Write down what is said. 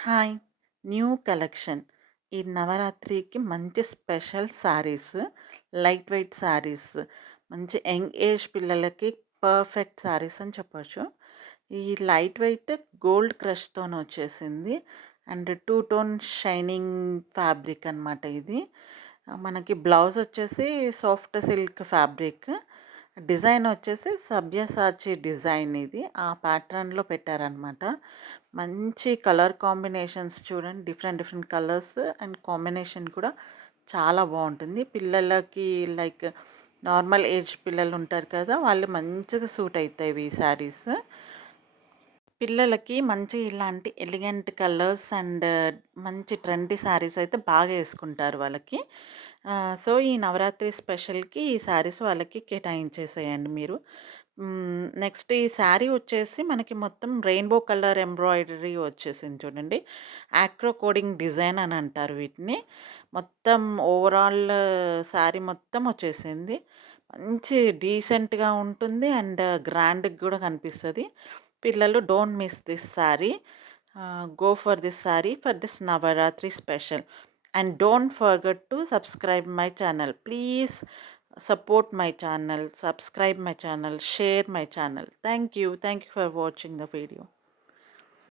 Hi! New collection. ఈ నవరాత్రికి మంచి special sarees, light weight sarees, మంచి యంగ్ ఏజ్ పిల్లలకి పర్ఫెక్ట్ శారీస్ అని చెప్పొచ్చు. ఈ light weight gold క్రష్‌తోనొచ్చేసింది. And two tone shining fabric అనమాట ఇది. మనకి బ్లౌజ్ వచ్చేసి సాఫ్ట్ సిల్క్ ఫ్యాబ్రిక్. డిజైన్ వచ్చేసి సభ్యసాచి డిజైన్ ఇది. ఆ ప్యాటర్న్‌లో పెట్టారనమాట. మంచి కలర్ కాంబినేషన్స్ చూడండి. Different different colours and combination కూడా చాలా బాగుంటుంది పిల్లలకి లైక్ నార్మల్ ఏజ్ పిల్లలు ఉంటారు కదా! వాళ్ళు మంచిగా సూట్ అవుతాయి ఈ శారీస్. పిల్లలకి మంచి ఇలాంటి ఎలిగెంట్ కలర్స్ అండ్ మంచి ట్రెండీ శారీస్ అయితే బాగా వేసుకుంటారు వాళ్ళకి. సో, ఈ నవరాత్రి స్పెషల్‌కి ఈ శారీస్ వాళ్ళకి కేటాయించేసేయండి మీరు. నెక్స్ట్ ఈ శారీ వచ్చేసి మనకి మొత్తం రెయిన్‌బో కలర్ ఎంబ్రాయిడరీ వచ్చేసింది చూడండి. యాక్రో కోడింగ్ డిజైన్ అని అంటారు వీటిని. మొత్తం ఓవరాల్ శారీ మొత్తం వచ్చేసింది. మంచి డీసెంట్‌గా ఉంటుంది. అండ్ గ్రాండ్కి కూడా కనిపిస్తుంది పిల్లలు don't miss this saree. Go for this saree for this Navaratri special. and don't forget to subscribe my channel. Please support my channel subscribe my channel share my channel. Thank you. Thank you for watching the video.